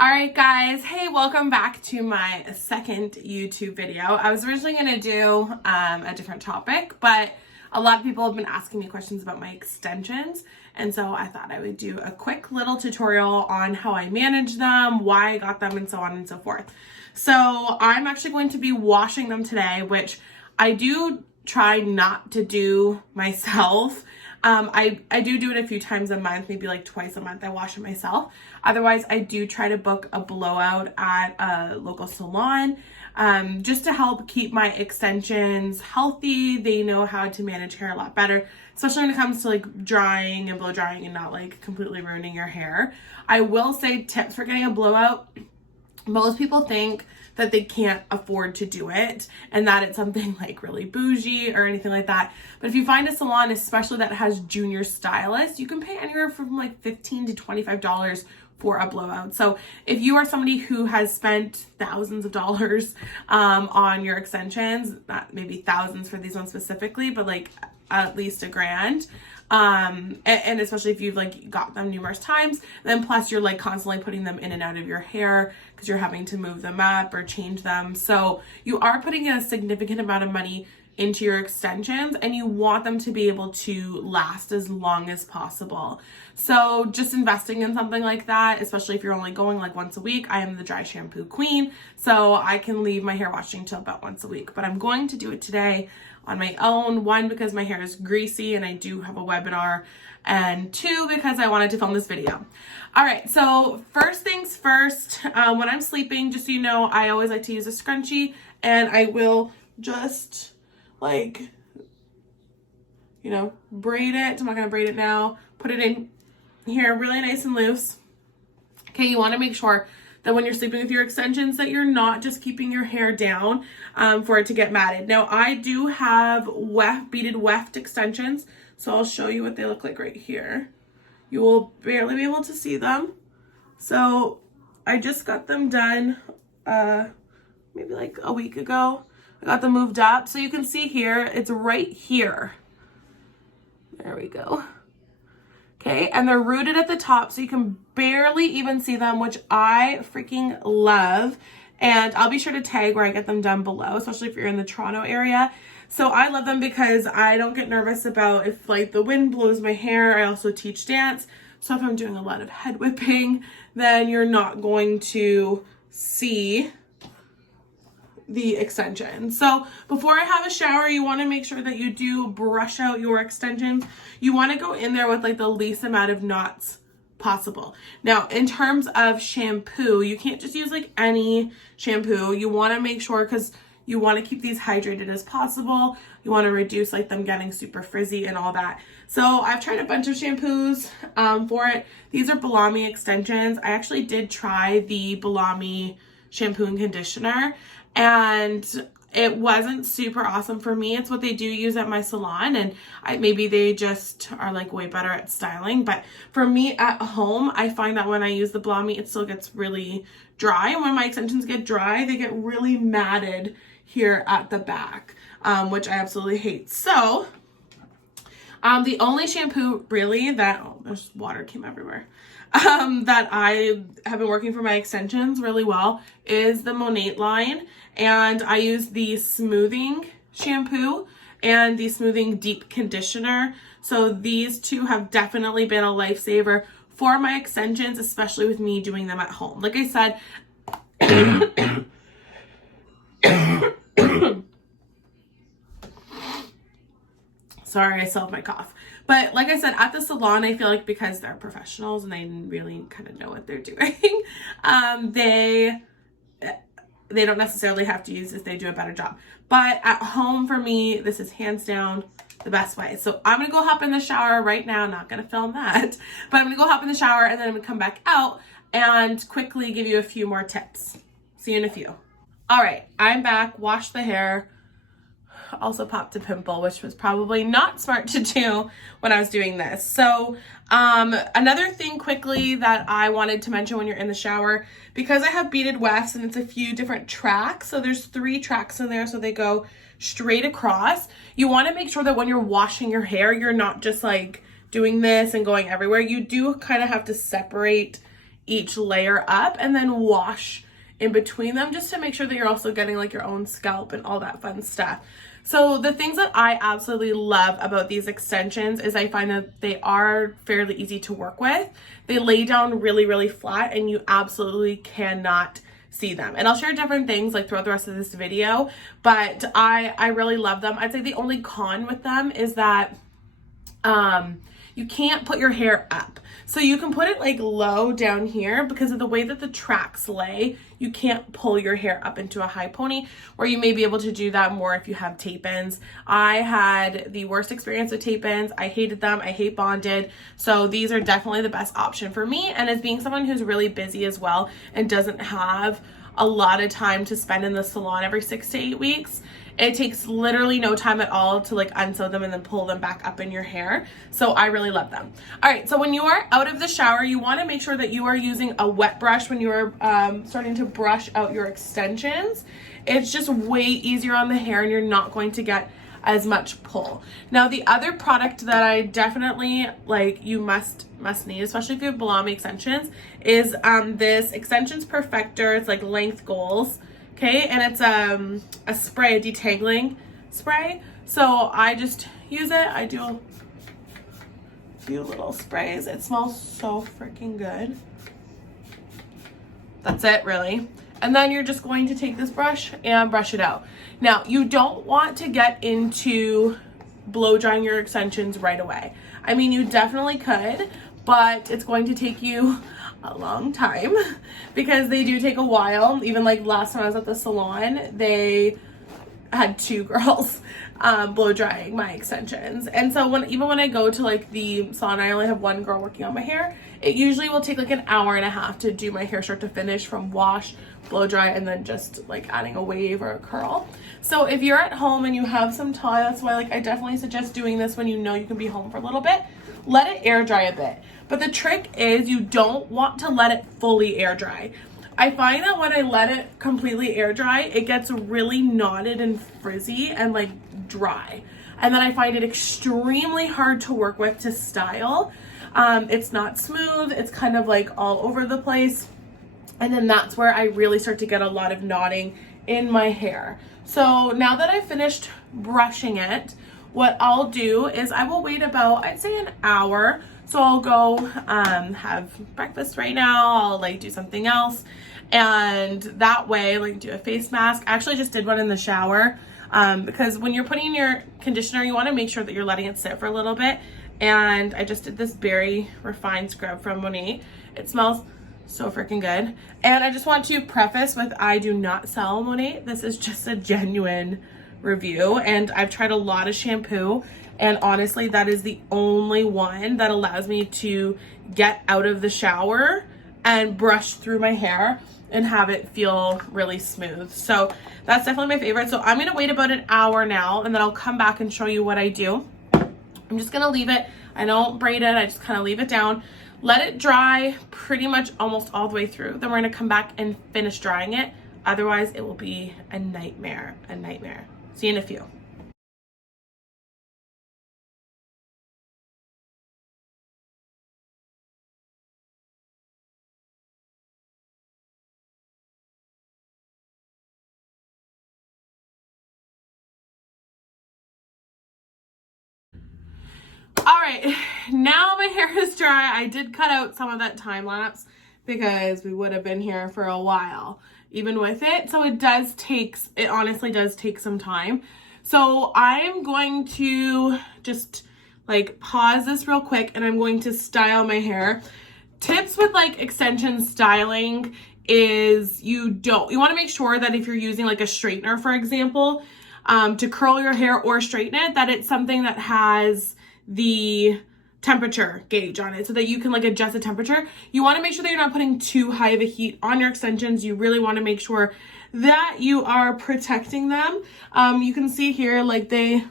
Alright guys, hey, welcome back to my second YouTube video. I was originally going to do a different topic, but a lot of people have been asking me questions about my extensions, and so I thought I would do a quick little tutorial on how I manage them, why I got them, and so on and so forth. So I'm actually going to be washing them today, which I do try not to do myself. I do it a few times a month, maybe like twice a month I wash it myself. Otherwise, I do try to book a blowout at a local salon just to help keep my extensions healthy. They know how to manage hair a lot better, especially when it comes to like drying and blow drying and not like completely ruining your hair. I will say tips for getting a blowout. Most people think that they can't afford to do it and that it's something like really bougie or anything like that. But if you find a salon, especially that has junior stylists, you can pay anywhere from like $15 to $25 for a blowout. So if you are somebody who has spent thousands of dollars on your extensions, not maybe thousands for these ones specifically, but like at least $1,000, and especially if you've like got them numerous times, then plus you're like constantly putting them in and out of your hair because you're having to move them up or change them. So you are putting in a significant amount of money into your extensions and you want them to be able to last as long as possible. So just investing in something like that, especially if you're only going like once a week. I am the dry shampoo queen, so I can leave my hair washing till about once a week, but I'm going to do it today on my own. One, because my hair is greasy and I do have a webinar, and two, because I wanted to film this video. All right, so first things first, when I'm sleeping, just so you know, I always like to use a scrunchie, and I will just like, you know, braid it. I'm not gonna braid it now. Put it in here really nice and loose. Okay, you wanna make sure that when you're sleeping with your extensions that you're not just keeping your hair down for it to get matted. Now I do have beaded weft extensions, so I'll show you what they look like right here. You will barely be able to see them. So I just got them done maybe like a week ago. I got them moved up. So you can see here, it's right here. There we go. Okay, and they're rooted at the top, so you can barely even see them, which I freaking love. And I'll be sure to tag where I get them done below, especially if you're in the Toronto area. So I love them because I don't get nervous about if like the wind blows my hair. I also teach dance, so if I'm doing a lot of head whipping, then you're not going to see the extension. So before I have a shower, you want to make sure that you do brush out your extensions. You want to go in there with like the least amount of knots possible. Now, in terms of shampoo, you can't just use like any shampoo. You want to make sure, because you want to keep these hydrated as possible. You want to reduce like them getting super frizzy and all that. So I've tried a bunch of shampoos for it. These are Bellami extensions. I actually did try the Bellami shampoo and conditioner, and it wasn't super awesome for me. It's what they do use at my salon, and maybe they just are like way better at styling. But for me at home, I find that when I use the Bellami, it still gets really dry. And when my extensions get dry, they get really matted here at the back, which I absolutely hate. So the only shampoo really that, oh, there's water came everywhere, that I have been working for my extensions really well is the Monat line. And I use the smoothing shampoo and the smoothing deep conditioner. So these two have definitely been a lifesaver for my extensions, especially with me doing them at home. Like I said, sorry, I still have my cough. But like I said, at the salon, I feel like because they're professionals and they really kind of know what they're doing, they don't necessarily have to use this. They do a better job. But at home, for me, this is hands down the best way. So I'm going to go hop in the shower right now. Not going to film that, but I'm going to go hop in the shower and then I'm going to come back out and quickly give you a few more tips. See you in a few. All right, I'm back. Washed the hair. Also popped a pimple, which was probably not smart to do when I was doing this. So another thing quickly that I wanted to mention when you're in the shower, because I have beaded wefts and it's a few different tracks, so there's 3 tracks in there, so they go straight across. You want to make sure that when you're washing your hair, you're not just like doing this and going everywhere. You do kind of have to separate each layer up and then wash in between them, just to make sure that you're also getting like your own scalp and all that fun stuff. So the things that I absolutely love about these extensions is I find that they are fairly easy to work with. They lay down really, really flat and you absolutely cannot see them. And I'll share different things like throughout the rest of this video, but I really love them. I'd say the only con with them is that you can't put your hair up. So you can put it like low down here because of the way that the tracks lay. You can't pull your hair up into a high pony, where you may be able to do that more if you have tape-ins. I had the worst experience with tape-ins. I hated them. I hate bonded. So these are definitely the best option for me. And as being someone who's really busy as well and doesn't have a lot of time to spend in the salon every 6 to 8 weeks, it takes literally no time at all to like unsew them and then pull them back up in your hair. So I really love them. All right, so when you are out of the shower, you want to make sure that you are using a wet brush when you are starting to brush out your extensions. It's just way easier on the hair and you're not going to get as much pull. Now the other product that I definitely like, you must need, especially if you have Bellami extensions, is this Extensions Prefector. It's like length goals. Okay, and it's a spray, a detangling spray. So I just use it. I do a few little sprays. It smells so freaking good. That's it, really. And then you're just going to take this brush and brush it out. Now, you don't want to get into blow drying your extensions right away. I mean, you definitely could, but it's going to take you a long time because they do take a while. Even like last time I was at the salon, they had 2 girls blow drying my extensions. And so even when I go to like the salon, I only have 1 girl working on my hair. It usually will take like an hour and a half to do my hair start to finish, from wash, blow dry, and then just like adding a wave or a curl. So if you're at home and you have some time, that's why like I definitely suggest doing this when you know you can be home for a little bit. Let it air dry a bit. But the trick is you don't want to let it fully air dry. I find that when I let it completely air dry, it gets really knotted and frizzy and like dry. And then I find it extremely hard to work with to style. It's not smooth. It's kind of like all over the place. And then that's where I really start to get a lot of knotting in my hair. So now that I've finished brushing it, what I'll do is I will wait about, I'd say, an hour. So I'll go have breakfast right now. I'll like do something else. And that way, like do a face mask. I actually just did one in the shower because when you're putting in your conditioner, you want to make sure that you're letting it sit for a little bit. And I just did this berry refined scrub from Monat. It smells so freaking good. And I just want to preface with, I do not sell Monat. This is just a genuine review. And I've tried a lot of shampoo. And honestly, that is the only one that allows me to get out of the shower and brush through my hair and have it feel really smooth. So that's definitely my favorite. So I'm gonna wait about an hour now, and then I'll come back and show you what I do. I'm just gonna leave it. I don't braid it. I just kind of leave it down. Let it dry pretty much almost all the way through. Then we're gonna come back and finish drying it. Otherwise, it will be a nightmare, a nightmare. See you in a few. All right, now my hair is dry. I did cut out some of that time lapse because we would have been here for a while even with it. So it honestly does take some time. So I'm going to just like pause this real quick and I'm going to style my hair. Tips with like extension styling is you want to make sure that if you're using like a straightener, for example, to curl your hair or straighten it, that it's something that has the temperature gauge on it so that you can like adjust the temperature. You want to make sure that you're not putting too high of a heat on your extensions. You really want to make sure that you are protecting them. You can see here like they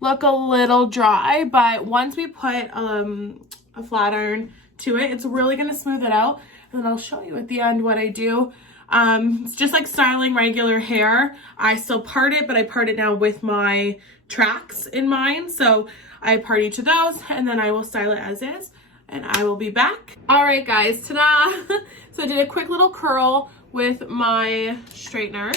look a little dry, but once we put a flat iron to it, it's really going to smooth it out. And then I'll show you at the end what I do. It's just like styling regular hair. I still part it, but I part it now with my tracks in mind. So I part each of those and then I will style it as is. and I will be back. All right, guys, ta-da! So I did a quick little curl with my straightener.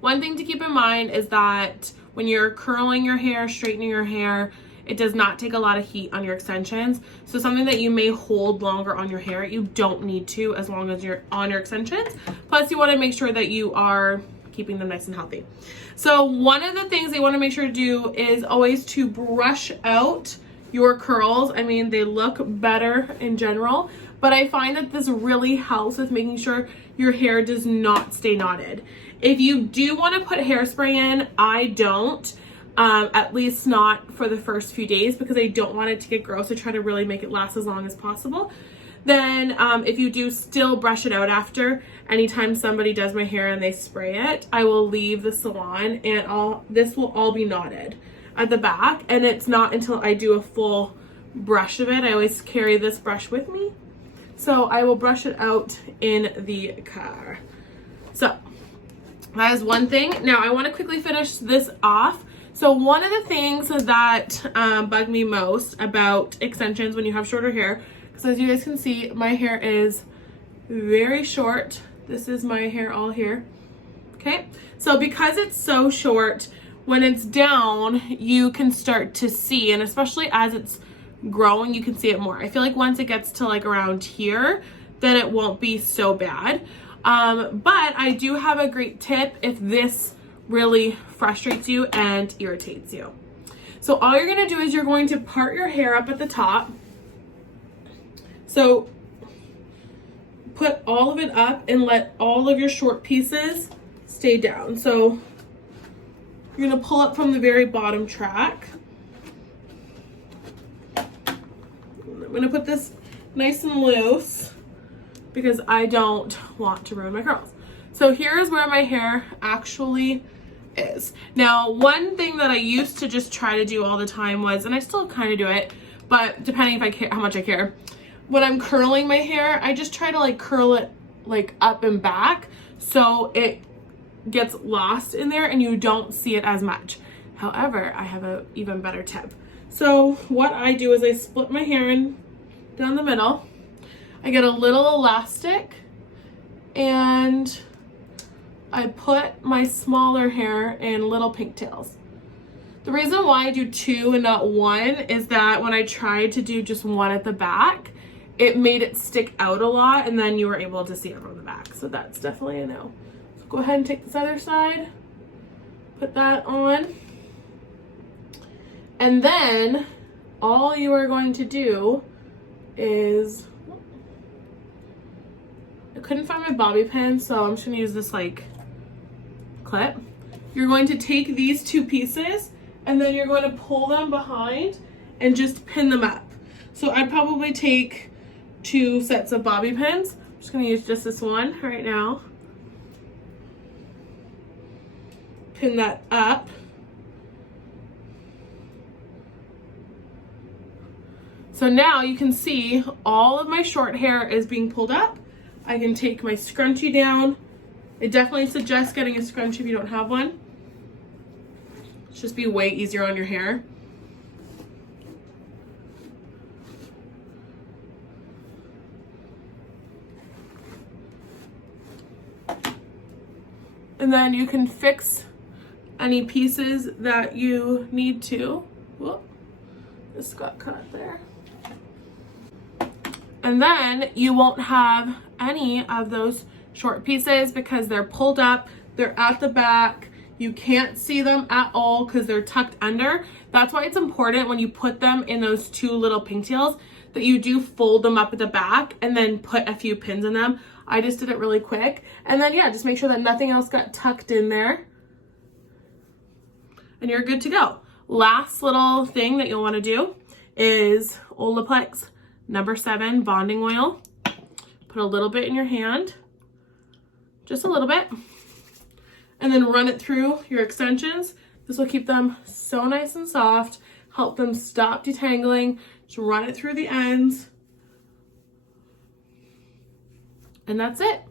One thing to keep in mind is that when you're curling your hair, straightening your hair, it does not take a lot of heat on your extensions. So something that you may hold longer on your hair, you don't need to as long as you're on your extensions. Plus, you want to make sure that you are keeping them nice and healthy. So one of the things you want to make sure to do is always to brush out your curls. I mean, they look better in general, but I find that this really helps with making sure your hair does not stay knotted. If you do want to put hairspray in, I don't. At least not for the first few days, because I don't want it to get gross. I try to really make it last as long as possible. Then if you do still brush it out after, anytime somebody does my hair and they spray it, I will leave the salon and this will all be knotted at the back. And it's not until I do a full brush of it. I always carry this brush with me. So I will brush it out in the car. So that is one thing. Now I want to quickly finish this off. So one of the things that bug me most about extensions when you have shorter hair, because as you guys can see, my hair is very short. This is my hair all here. Okay, so because it's so short, when it's down, you can start to see, and especially as it's growing, you can see it more. I feel like once it gets to like around here, then it won't be so bad. But I do have a great tip if this really frustrates you and irritates you. So all you're going to do is you're going to part your hair up at the top. So put all of it up and let all of your short pieces stay down. So you're going to pull up from the very bottom track. I'm going to put this nice and loose because I don't want to ruin my curls. So here is where my hair actually is. Now, one thing that I used to just try to do all the time was, and I still kind of do it, but depending if I care, how much I care, when I'm curling my hair, I just try to like curl it like up and back so it gets lost in there and you don't see it as much. However, I have an even better tip. So what I do is I split my hair in down the middle. I get a little elastic and I put my smaller hair in little pigtails. The reason why I do two and not one is that when I tried to do just one at the back, it made it stick out a lot and then you were able to see it from the back. So that's definitely a no. So go ahead and take this other side, put that on. And then all you are going to do is, I couldn't find my bobby pin, so I'm just gonna use this like clip. You're going to take these two pieces and then you're going to pull them behind and just pin them up. So I'd probably take 2 sets of bobby pins. I'm just going to use just this one right now. Pin that up. So now you can see all of my short hair is being pulled up. I can take my scrunchie down. I definitely suggest getting a scrunchie if you don't have one. It's just be way easier on your hair. And then you can fix any pieces that you need to. Whoop, this got cut there. And then you won't have any of those short pieces because they're pulled up, they're at the back, you can't see them at all because they're tucked under. That's why it's important when you put them in those 2 little pigtails that you do fold them up at the back and then put a few pins in them. I just did it really quick. And then yeah, just make sure that nothing else got tucked in there. And you're good to go. Last little thing that you'll want to do is Olaplex number 7 bonding oil. Put a little bit in your hand, just a little bit, and then run it through your extensions. This will keep them so nice and soft, help them stop detangling. Just run it through the ends, and that's it.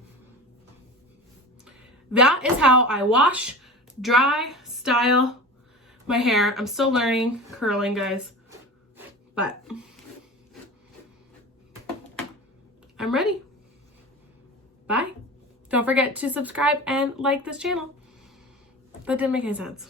That is how I wash, dry, style my hair. I'm still learning curling, guys, but I'm ready. Bye. Don't forget to subscribe and like this channel. That didn't make any sense.